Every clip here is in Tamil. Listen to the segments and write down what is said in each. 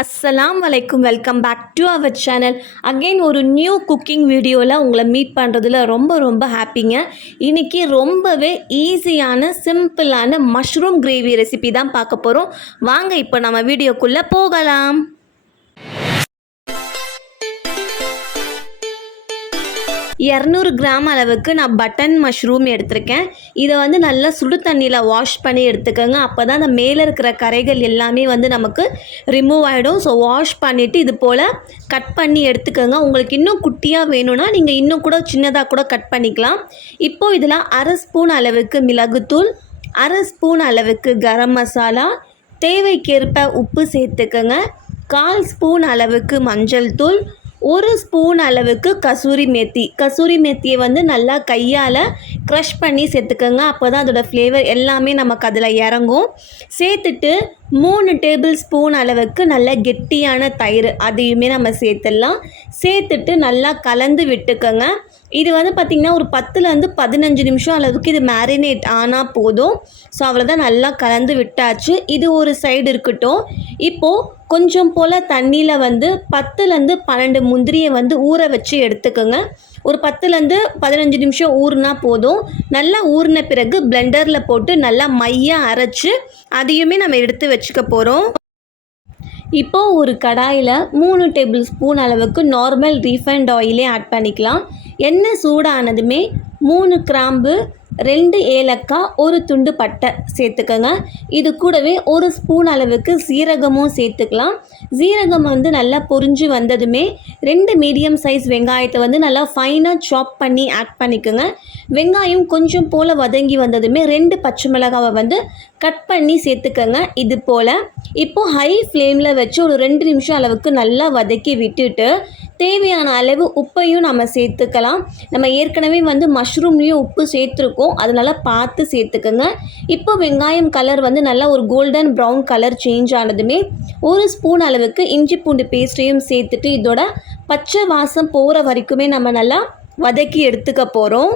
அஸ்ஸலாம் வலைக்கும். Welcome back to our channel. Again ஒரு நியூ குக்கிங் வீடியோவில் உங்களை மீட் பண்ணுறதுல ரொம்ப ஹாப்பிங்க. இன்றைக்கி ரொம்பவே ஈஸியான சிம்பிளான மஷ்ரூம் கிரேவி ரெசிபி தான் பார்க்க போகிறோம். வாங்க இப்போ நம்ம வீடியோக்குள்ளே போகலாம். 200 கிராம் அளவுக்கு நான் பட்டன் மஷ்ரூம் எடுத்திருக்கேன். இதை வந்து நல்லா சுடு தண்ணியில் வாஷ் பண்ணி எடுத்துக்கோங்க. அப்போ தான் அந்த மேலே இருக்கிற கரைகள் எல்லாமே வந்து நமக்கு ரிமூவ் ஆகிடும். ஸோ வாஷ் பண்ணிவிட்டு இது போல் கட் பண்ணி எடுத்துக்கோங்க. உங்களுக்கு இன்னும் குட்டியாக வேணும்னா நீங்கள் இன்னும் கூட சின்னதாக கூட கட் பண்ணிக்கலாம். இப்போது இதில் 1/2 ஸ்பூன் அளவுக்கு மிளகுத்தூள், 1/2 ஸ்பூன் அளவுக்கு கரம் மசாலா, தேவைக்கேற்ப உப்பு சேர்த்துக்கோங்க. 1/4 ஸ்பூன் அளவுக்கு மஞ்சள் தூள், 1 ஸ்பூன் அளவுக்கு கசூரி மேத்தியை வந்து நல்லா கையால் க்ரஷ் பண்ணி சேர்த்துக்கோங்க. அப்போ தான் அதோடய ஃப்ளேவர் எல்லாமே நமக்கு அதில் இறங்கும். சேர்த்துட்டு 3 டேபிள் ஸ்பூன் அளவுக்கு நல்ல கெட்டியான தயிர் அதையுமே நம்ம சேர்த்துடலாம். சேர்த்துட்டு நல்லா கலந்து விட்டுக்கோங்க. இது வந்து பார்த்திங்கன்னா ஒரு 10லேருந்து 15 நிமிஷம் அளவுக்கு இது மேரினேட் ஆனால் போதும். ஸோ அவ்வளோதான், நல்லா கலந்து விட்டாச்சு. இது ஒரு சைடு இருக்கட்டும். இப்போது கொஞ்சம் போல் தண்ணியில் வந்து 10லேருந்து 12 முந்திரியை வந்து ஊற வச்சு எடுத்துக்கோங்க. ஒரு 10லேருந்து 15 நிமிஷம் ஊறினா போதும். நல்லா ஊறின பிறகு பிளெண்டரில் போட்டு நல்லா மையாக அரைச்சி அதையுமே நம்ம எடுத்து வச்சுக்க போகிறோம். இப்போது ஒரு கடாயில் 3 டேபிள் ஸ்பூன் அளவுக்கு நார்மல் ரீஃபைண்ட் ஆயிலே ஆட் பண்ணிக்கலாம். எண்ணெய் சூடானதுமே 3 கிராம்பு, 2 ஏலக்காய், 1 துண்டு பட்டை சேர்த்துக்கோங்க. இது கூடவே 1 ஸ்பூன் அளவுக்கு சீரகமும் சேர்த்துக்கலாம். சீரகம் வந்து நல்லா பொரிஞ்சு வந்ததுமே 2 மீடியம் சைஸ் வெங்காயத்தை வந்து நல்லா ஃபைனாக சாப் பண்ணி ஆட் பண்ணிக்கோங்க. வெங்காயம் கொஞ்சம் போல் வதங்கி வந்ததுமே 2 பச்சை மிளகாவை வந்து கட் பண்ணி சேர்த்துக்கோங்க. இது போல் இப்போது ஹை ஃப்ளேமில் வச்சு ஒரு 2 நிமிஷம் அளவுக்கு நல்லா வதக்கி விட்டுட்டு தேவையான அளவு உப்பையும் நம்ம சேர்த்துக்கலாம். நம்ம ஏற்கனவே வந்து மஷ்ரூம்லேயும் உப்பு சேர்த்துருக்கோம், அதனால் பார்த்து சேர்த்துக்கோங்க. இப்போ வெங்காயம் கலர் வந்து நல்லா ஒரு கோல்டன் ப்ரௌன் கலர் சேஞ்ச் ஆனதுமே 1 ஸ்பூன் அளவுக்கு இஞ்சி பூண்டு பேஸ்ட்டையும் சேர்த்துட்டு இதோட பச்சை வாசம் போகிற வரைக்குமே நம்ம நல்லா வதக்கி எடுத்துக்க போகிறோம்.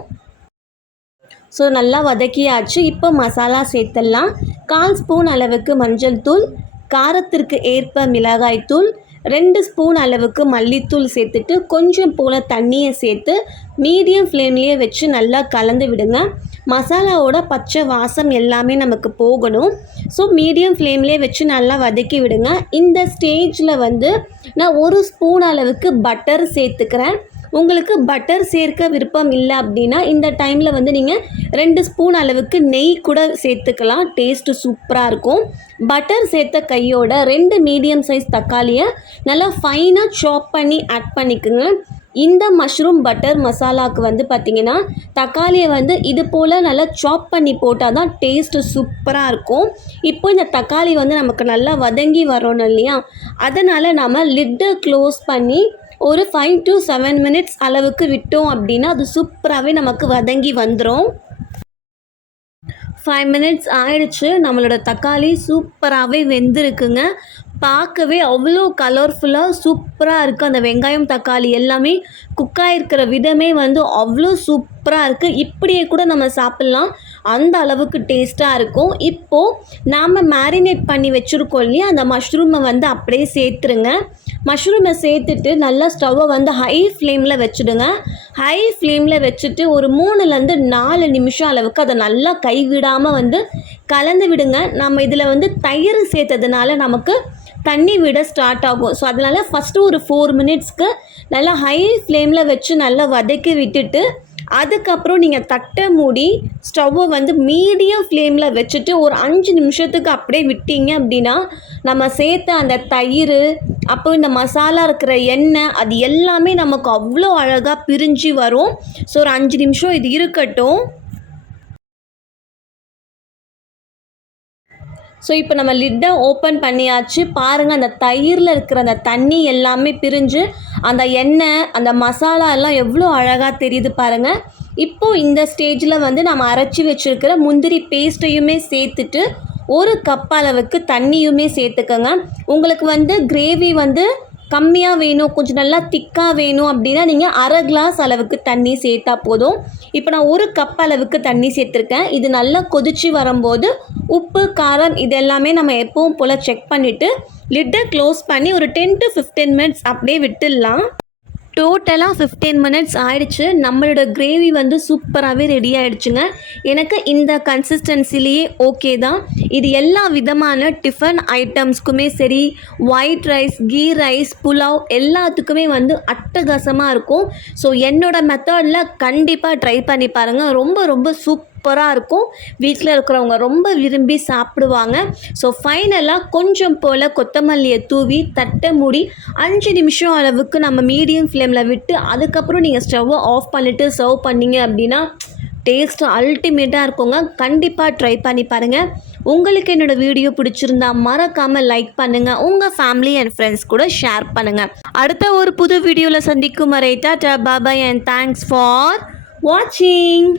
ஸோ நல்லா வதக்கியாச்சு. இப்போ மசாலா சேர்த்துடலாம். 1/4 ஸ்பூன் அளவுக்கு மஞ்சள் தூள், காரத்திற்கு ஏற்ப மிளகாய் தூள், 2 ஸ்பூன் அளவுக்கு மல்லித்தூள் சேர்த்துட்டு கொஞ்சம் போல் தண்ணியை சேர்த்து மீடியம் ஃப்ளேம்லேயே வச்சு நல்லா கலந்து விடுங்க. மசாலாவோட பச்சை வாசம் எல்லாமே நமக்கு போகணும். ஸோ மீடியம் ஃப்ளேம்லேயே வச்சு நல்லா வதக்கி விடுங்க. இந்த ஸ்டேஜில் வந்து நான் 1 ஸ்பூன் அளவுக்கு பட்டர் சேர்த்துக்கிறேன். உங்களுக்கு பட்டர் சேர்க்க விருப்பம் இல்லை அப்படின்னா இந்த டைமில் வந்து நீங்கள் 2 ஸ்பூன் அளவுக்கு நெய் கூட சேர்த்துக்கலாம். டேஸ்ட்டு சூப்பராக இருக்கும். பட்டர் சேர்த்த கையோட 2 மீடியம் சைஸ் தக்காளியை நல்லா ஃபைனாக சாப் பண்ணி ஆட் பண்ணிக்கோங்க. இந்த மஷ்ரூம் பட்டர் மசாலாவுக்கு வந்து பார்த்திங்கன்னா தக்காளியை வந்து இது போல் நல்லா சாப் பண்ணி போட்டால் தான் டேஸ்ட்டு சூப்பராக இருக்கும். இப்போ இந்த தக்காளி வந்து நமக்கு நல்லா வதங்கி வரணும் இல்லையா, அதனால் நம்ம லிட்டை க்ளோஸ் பண்ணி ஒரு 5 to 7 மினிட்ஸ் அளவுக்கு விட்டோம் அப்படின்னா அது சூப்பராகவே நமக்கு வதங்கி வந்துடும். 5 மினிட்ஸ் ஆயிடுச்சு. நம்மளோட தக்காளி சூப்பராகவே வெந்திருக்குங்க. பார்க்கவே அவ்வளோ கலர்ஃபுல்லாக சூப்பராக இருக்குது. அந்த வெங்காயம் தக்காளி எல்லாமே குக்காயிருக்கிற விதமே வந்து அவ்வளோ சூப்பராக இருக்குது. இப்படியே கூட நம்ம சாப்பிட்லாம், அந்த அளவுக்கு டேஸ்ட்டாக இருக்கும். இப்போது நாம் மேரினேட் பண்ணி வச்சுருக்கோம் இல்லையா, அந்த மஷ்ரூமை வந்து அப்படியே சேர்த்துருங்க. மஷ்ரூமை சேர்த்துட்டு நல்லா ஸ்டவ்வை வந்து ஹை ஃப்ளேமில் வச்சுடுங்க. ஹை ஃப்ளேமில் வச்சுட்டு ஒரு 3லேருந்து 4 நிமிஷம் அளவுக்கு அதை நல்லா கைவிடாமல் வந்து கலந்து விடுங்க. நம்ம இதில் வந்து தயிர் சேர்த்ததுனால நமக்கு தண்ணி விட ஸ்டார்ட் ஆகும். ஸோ அதனால் ஃபஸ்ட்டு ஒரு 4 மினிட்ஸ்க்கு நல்லா ஹை ஃப்ளேமில் வச்சு நல்லா வதக்கி விட்டுட்டு அதுக்கப்புறம் நீங்கள் தட்டை மூடி ஸ்டவ்வை வந்து மீடியம் ஃப்ளேமில் வச்சுட்டு ஒரு 5 நிமிஷத்துக்கு அப்படியே விட்டீங்க அப்படின்னா நம்ம சேர்த்த அந்த தயிர் அப்போ இந்த மசாலா இருக்கிற எண்ணெய் அது எல்லாமே நமக்கு அவ்வளோ அழகாக பிரிஞ்சு வரும். ஸோ ஒரு 5 நிமிஷம் இது இருக்கட்டும். ஸோ இப்போ நம்ம லிட்டை ஓப்பன் பண்ணியாச்சு. பாருங்கள், அந்த தயிரில் இருக்கிற அந்த தண்ணி எல்லாமே பிரிஞ்சு அந்த எண்ணெய் அந்த மசாலா எல்லாம் எவ்வளோ அழகாக தெரியுது பாருங்கள். இப்போது இந்த ஸ்டேஜில் வந்து நம்ம அரைச்சி வச்சுருக்கிற முந்திரி பேஸ்ட்டையுமே சேர்த்துட்டு 1 கப் அளவுக்கு தண்ணியுமே சேர்த்துக்கோங்க. உங்களுக்கு வந்து கிரேவி வந்து கம்மியாக வேணும், கொஞ்சம் நல்லா திக்காக வேணும் அப்படின்னா நீங்கள் 1/2 கிளாஸ் அளவுக்கு தண்ணி சேர்த்தா போதும். இப்போ நான் 1 கப் அளவுக்கு தண்ணி சேர்த்துருக்கேன். இது நல்லா கொதித்து வரும்போது உப்பு காரம் இது எல்லாமே நம்ம எப்பவும் போல் செக் பண்ணிவிட்டு லிட்டை க்ளோஸ் பண்ணி ஒரு 10 to 15 மினிட்ஸ் அப்படியே விட்டுடலாம். டோட்டலாக 15 மினிட்ஸ் ஆயிடுச்சு. நம்மளோட கிரேவி வந்து சூப்பராகவே ரெடி ஆகிடுச்சுங்க. எனக்கு இந்த கன்சிஸ்டன்சிலேயே ஓகே தான். இது எல்லா விதமான டிஃபன் ஐட்டம்ஸ்க்குமே சரி, white rice, ghee rice, pulao எல்லாத்துக்குமே வந்து அட்டகாசமாக இருக்கும். ஸோ என்னோடய மெத்தடில் கண்டிப்பாக ட்ரை பண்ணி பாருங்கள். ரொம்ப ரொம்ப சூப்பராக இருக்கும். வீட்டில் இருக்கிறவங்க ரொம்ப விரும்பி சாப்பிடுவாங்க. ஸோ ஃபைனலாக கொஞ்சம் போல் கொத்தமல்லியை தூவி தட்டை மூடி 5 நிமிஷம் அளவுக்கு நம்ம மீடியம் ஃப்ளேமில் விட்டு அதுக்கப்புறம் நீங்கள் ஸ்டவ்வை ஆஃப் பண்ணிவிட்டு சர்வ் பண்ணிங்க அப்படின்னா டேஸ்ட்டு அல்டிமேட்டாக இருக்குங்க. கண்டிப்பாக ட்ரை பண்ணி பாருங்கள். உங்களுக்கு என்னோடய வீடியோ பிடிச்சிருந்தா மறக்காமல் லைக் பண்ணுங்கள். உங்கள் ஃபேமிலி அண்ட் ஃப்ரெண்ட்ஸ் கூட ஷேர் பண்ணுங்கள். அடுத்த ஒரு புது வீடியோவில் சந்திக்கும் வரை டாடா பாய் அண்ட் தேங்க்ஸ் ஃபார் வாட்சிங்.